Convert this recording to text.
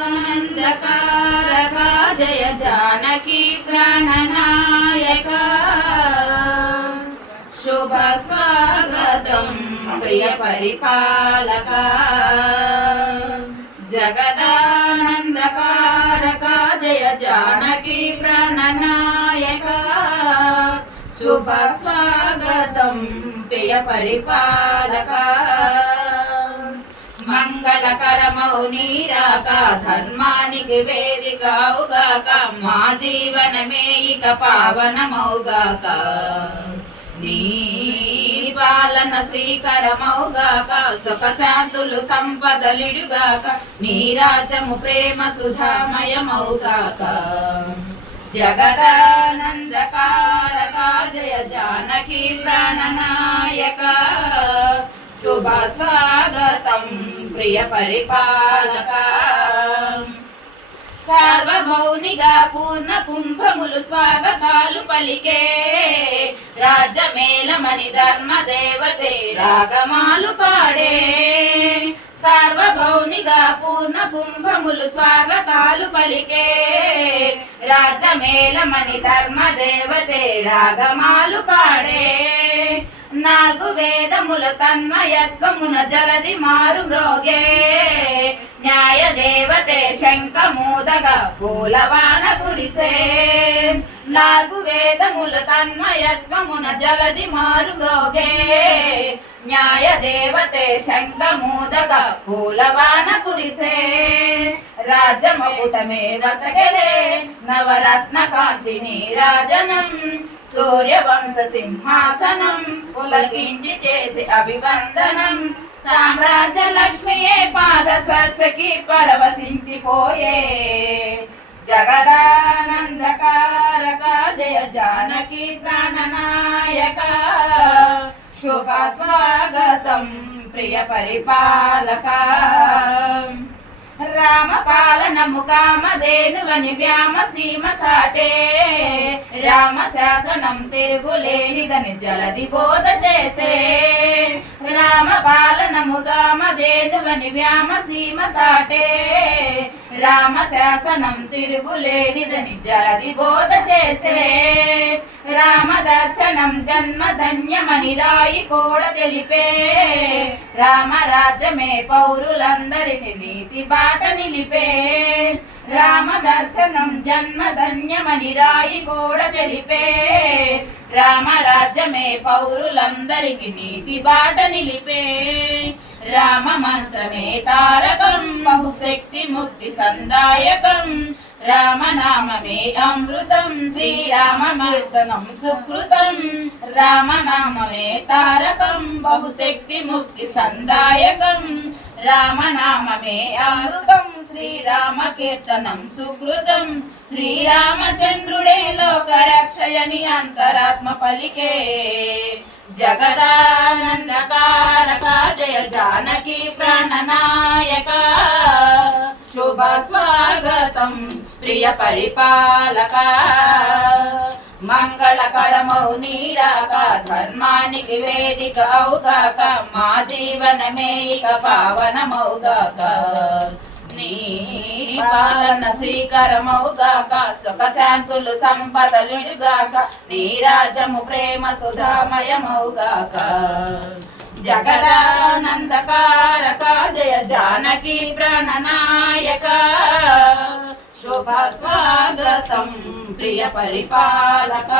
ఆనందకారక జయ జానకి ప్రాణనాయక శుభ స్వాగతం ప్రియ పరిపాలక జగదానందకారక జయ జానకి ప్రాణనాయక శుభ స్వాగతం ప్రియ పరిపాలక మంగళకరమౌ నీరాక ధర్మానికి వేదికవుగాక మా జీవనమే ఇక పావనమౌగాక నీ పాలన శ్రీకరమౌగాక సుఖ శాంతులు సంపదలిడుగాక నీ రాజ్యము ప్రేమ సుధామయమౌగాక జగదానందకారక జయ జానకి ప్రాణనాయక శుభ స్వాగతం ప్రియ పరిపాలక సార్వభౌనిగా పూర్ణ కుంభములు స్వాగతాలు పలికే రాజమేలమని ధర్మ దేవతే రాగమాలు పాడే సార్వభౌనిగా పూర్ణ కుంభములు స్వాగతాలు పలికే రాజమేలమని ధర్మ దేవతే రాగమాలు పాడే నాలుగు వేదముల తన్మయత్వమున జలది మారు మ్రోగే న్యాయ దేవతే శంఖమూదగా పూలవాన కురిసే నాలుగు వేదముల తన్మయత్వమున జలది మారు మ్రోగే న్యాయ దేవతే శంఖమూదగా పూలవాన కురిసే రాజమకుటమే వసగలే నవరత్న కాంతి నీరాజనం సూర్యవంశ సింహాసనం పులకించి చేసి అభివందనం సామ్రాజ్య లక్ష్మియే పాద స్పర్శకి పరవశించిపోయే జగదానందకారక జయ జానకి ప్రాణనాయక శుభ స్వాగతం ప్రియ పరిపాలక రామ పాలనము కామధేనువని వ్యామ సీమ సాటే రామ శాసనం తిరుగులేనిదని జలది బోధ చేసే రామ పాలనము కామధేనువని వ్యామ సీమ సాటే రామ శాసనం తిరుగులేనిదని జలది బోధ చేసే రామ దర్శనం జన్మ ధన్యమని రాయి కూడా తెలిపే రామ రాజ్యమే పౌరులందరికీ నీతి బాట నిలిపే రామ దర్శనం జన్మ ధన్యమని రాయి కూడా తెలిపే రామ రాజ్యమే పౌరులందరికీ నీతి బాట నిలిపే రామ మంత్రమే తారకం బహుశక్తి ముక్తి సందాయకం రామనామమే అమృతం శ్రీరామకీర్తనం సుకృతం రామనామమే తారకం బహుశక్తి ముక్తి సందాయకం రామనామమే అమృతం శ్రీరామకీర్తనం సుకృతం శ్రీరామచంద్రుడే లోకరక్షయని అంతరాత్మ పలికే జగదానందకారక జయ జానకి ప్రాణనాయక శుభ స్వాగతం ప్రియ పరిపాలక మంగళకరమౌ నీరాక ధర్మానికి వేదిక అవుగాక మా జీవనమే ఇక పావనమౌగాక నీ పాలన శ్రీకరమౌగాక సుఖ శాంతులు సంపదలుగాక నీ రాజ్యము ప్రేమ సుధామయమౌగాక జగదానందకారక జయ జానకి ప్రాణనాయక శుభ స్వాగతం ప్రియ పరిపాలక